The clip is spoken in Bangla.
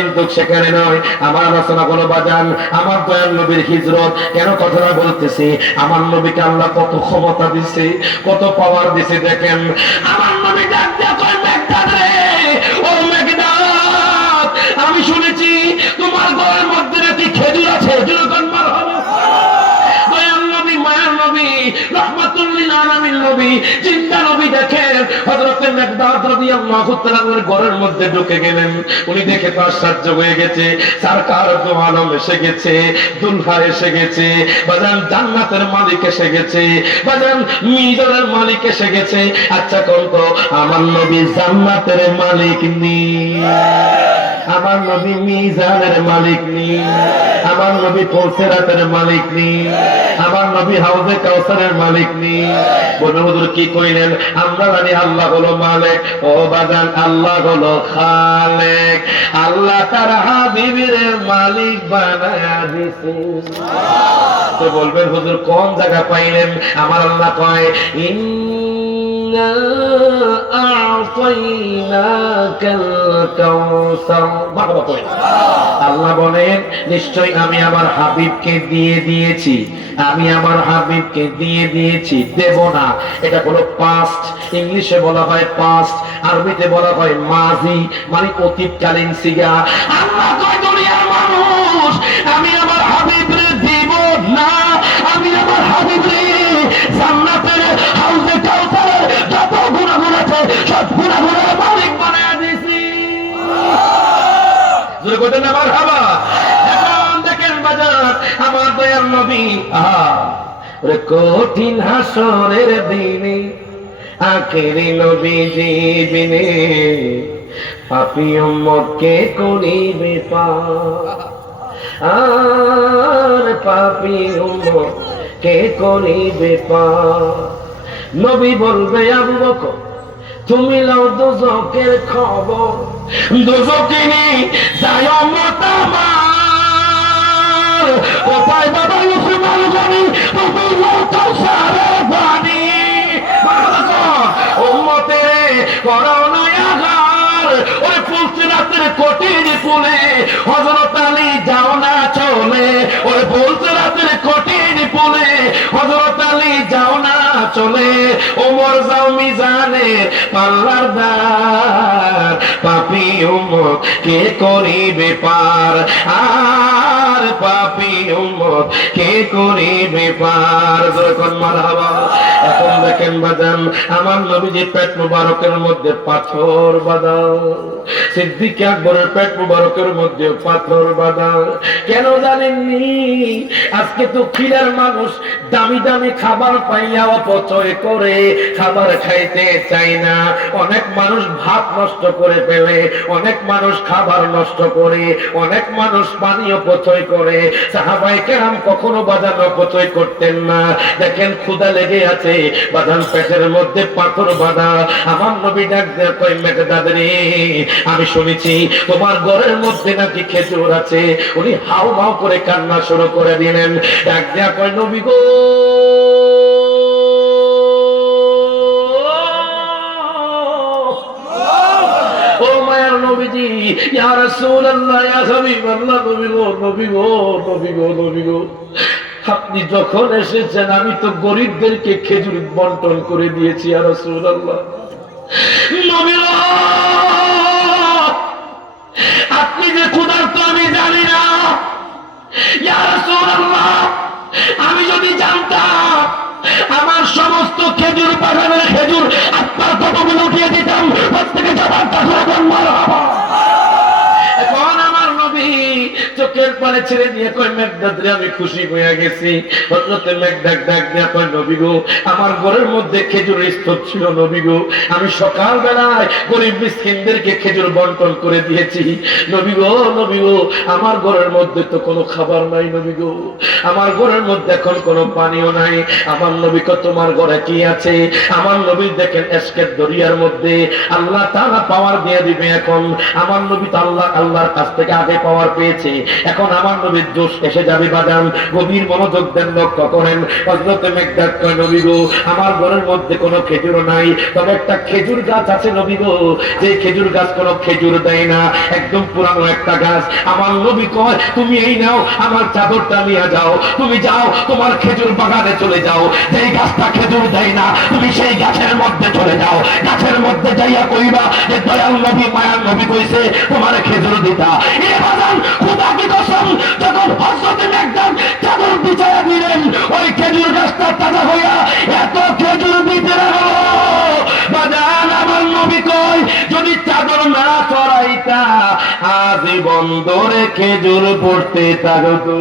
কিন্তু সেখানে নয়। আমার আলোচনা কোনো বাজান আমার দয়াল নবীর হিজরত কেন কথাটা বলতেছি, আমার নবীকে আল্লাহ কত ক্ষমতা দিছে, কত পাওয়ার দিছে। দেখেন আমার নবী ডাক দিয়া কয়, মেঘদাদ রে, ও মেঘদাদ, আমি শুনেছি তোমার ঘরের মধ্যে নাকি খেজুর আছে। যেরকম মারহাবা। দয়াল নবী, মায়ার নবী, রহমাতুল লিল আলামিন নবী, জিন্দা নবী দেখেন হযরত মেঘদাদ রাদিয়াল্লাহু তাআলার ঘরের মধ্যে ঢুকে গেলেন। উনি দেখে তো আশ্চর্য হয়ে গেছে, সরকার দু আলম এসে গেছে, দুলহা এসে গেছে, বাজান জান্নাতের মালিক এসে গেছে, বাজান মিজানের মালিক এসে গেছে। আচ্ছা কোন তো আমার নবী জান্নাতের মালিক নি, আমার নবী মিজানের মালিক নি, আমার নবী পৌসেরাতের মালিক নি, আমার নবী হাউজে কাউসারের মালিক নি। বলে হুজুর কি কইলেন? আমরা জানি আল্লাহ হলো মালিক। ও বাজান আল্লাহ হলো খালেক। আল্লাহ তার হাবিবের মালিক বানায়া দিছে। তো বলবেন হুজুর কোন জায়গা পাইলেন? আমার আল্লাহ কয়, ইন্না আ'তাইনাকাল কাউসার। বাবা কয় আল্লাহ বলেন নিশ্চয় আমি আমার হাবিবকে দিয়ে দিয়েছি, আমি আমার হাবিবকে দিয়ে দিয়েছি, দেব না। এটা হলো পাস্ট, ইংলিশে বলা হয় পাস্ট, আরবিতে বলা হয় মাজি, মানে অতীতকালীন সিগা। আল্লাহ কয় দুনিয়ার মানুষ আমি আমার হাবিবরে দেব না, আমি আমার হাবিবরে জান্নাতের হাউজে কাউসারের যত গুনাহগার আছে সব গুনাহগারের মালিক বানায়া দিয়েছি। জোরে কইতেন না মারহাবা। এখন দেখেন বাজার আমার দয়াল নবী ওরে কঠিন হাসরের দিনে আখেরি নবীজি বিনে পাপী উম্মতকে করিবে পার, আর পাপী উম্মতকে করিবে পার। নবী বলবে আবু বকর তুমি লও দোজখের খবর, দোজখে নেই যায় উম্মত আমার, কোথায় বাবা মুসলমান জানি তুমি লও কাউসারের পানি। উম্মতের করোনা আঘার ওরে ফুলছে রাতের কঠিন ফুলে, হযরত আলী যাও না চলে, ওরে ফুলছে রাতের কঠিন ফুলে, হযরত আলী যাও না চলে, ওমর যাও মিজানে পাল্লার দার, পাপী উম্মত কে করিবে পার, আর পাপী উম্মত কে করিবে পার। যখন মারহাবা। এখন দেখেন বাদাম আমার নবীজি পেট মুবারকের মধ্যে পাথর বাঁধা, সিদ্দিক আকবরের পেট মুবারকের মধ্যে পাথর বাঁধা। কেন জানেননি? আজকে তো খিলার মানুষ দামি দামি খাবার পাইয়া অপচয় করে, খাবার খাইতে চায় না। অনেক মানুষ ভাত নষ্ট করে ফেলে, অনেক মানুষ খাবার নষ্ট করে, অনেক মানুষ পানি অপচয় করে। সাহাবায়ে কেরাম কখনো বাজান অপচয় করতেন না। দেখেন ক্ষুধা লেগে আছে, বাজান পেটের মধ্যে পাথর বাঁধা। আমার নবী ডাক দেয়া কয় মেঘদাদ রে, আমি শুনেছি তোমার ঘরের মধ্যে নাকি খেজুর আছে। উনি হাউ মাউ করে কান্না শুরু করে দিলেন। ডাক দেয়া কয় নবী গো, ও মায়ার নবীজি, ইয়া রাসূলুল্লাহ, ইয়া হাবিবাল্লাহ, নবী গো, নবী গো, নবী গো, নবী গো, আপনি যখন এসেছেন আমি তো গরিবদেরকে খেজুর বন্টন করে দিয়েছি। ইয়া রাসূলুল্লাহ, নবী গো, আপনি যে ক্ষুধার্ত আমি জানি না। ইয়া রাসূলুল্লাহ, আমি যদি জানতাম আমার সমস্ত খেজুর বাগানের খেজুর আপনার কতগুলো উঠিয়ে দিতাম। প্রত্যেকে যাবার তাহলে মারহাবা। এখন আমার নবী চোখের পানি ছেড়ে দিয়ে কয় মেঘদাদ রে, আমি খুশি হয়ে গেছি। হযরতে মেঘদাদ ডাক দিয়া কয় নবী গো, আমার ঘরের মধ্যে খেজুরের স্তর ছিল নবী গো, আমি সকাল বেলায় গরিব মিসকিনদেরকে খেজুর বন্টন করে দিয়েছি। নবী গো, নবী গো, আমার ঘরের মধ্যে তো কোনো খাবার নাই নবী গো, আমার ঘরের মধ্যে এখন কোনো পানিও নাই। আমার নবী কো তোমার ঘরে কি আছে? আমার নবী দেখেন এশকের দরিয়ার মধ্যে আল্লাহ তাআলা পাওয়ার দিয়ে দিবে। এখন আমার নবী তো আল্লাহর কাছ থেকে আগে পাওয়ার পেয়েছে, এখন আমার নবীর জোশ এসে যাবে বাজান। গভীর মনোযোগ দেন, লক্ষ্য করেন। হযরত মেকদাদ কয় নবী গো আমার ঘরের মধ্যে কোনো খেজুর নাই, তবে একটা খেজুর গাছ আছে নবী গো, যে খেজুর গাছ কোনো খেজুর দেয় না, একদম পুরানো একটা গাছ। আমার নবী কয় তুমি এই নাও আমার চাদরটা নিয়ে যাও, তুমি যাও তোমার খেজুর বাগানে চলে যাও, যেই গাছটা খেজুর দেয় না তুমি সেই গাছের মধ্যে চলে যাও, গাছের মধ্যে যাইয়া কইবা যে দয়াল নবী মায়ার নবী কইছে তোমার খেজুর দিতা। এ বাজান খোদা কি কসম, যখন হযরত মেকদাদ চাদর বিছায়া দিলেন ওই খেজুর গাছটা তাজা হইয়া এত খেজুর দিতে লাগলো বাজান। আমার নবী কয় যদি চাদর না ছড়াইতা আজীবন ধরে খেজুর পড়তে থাকতো।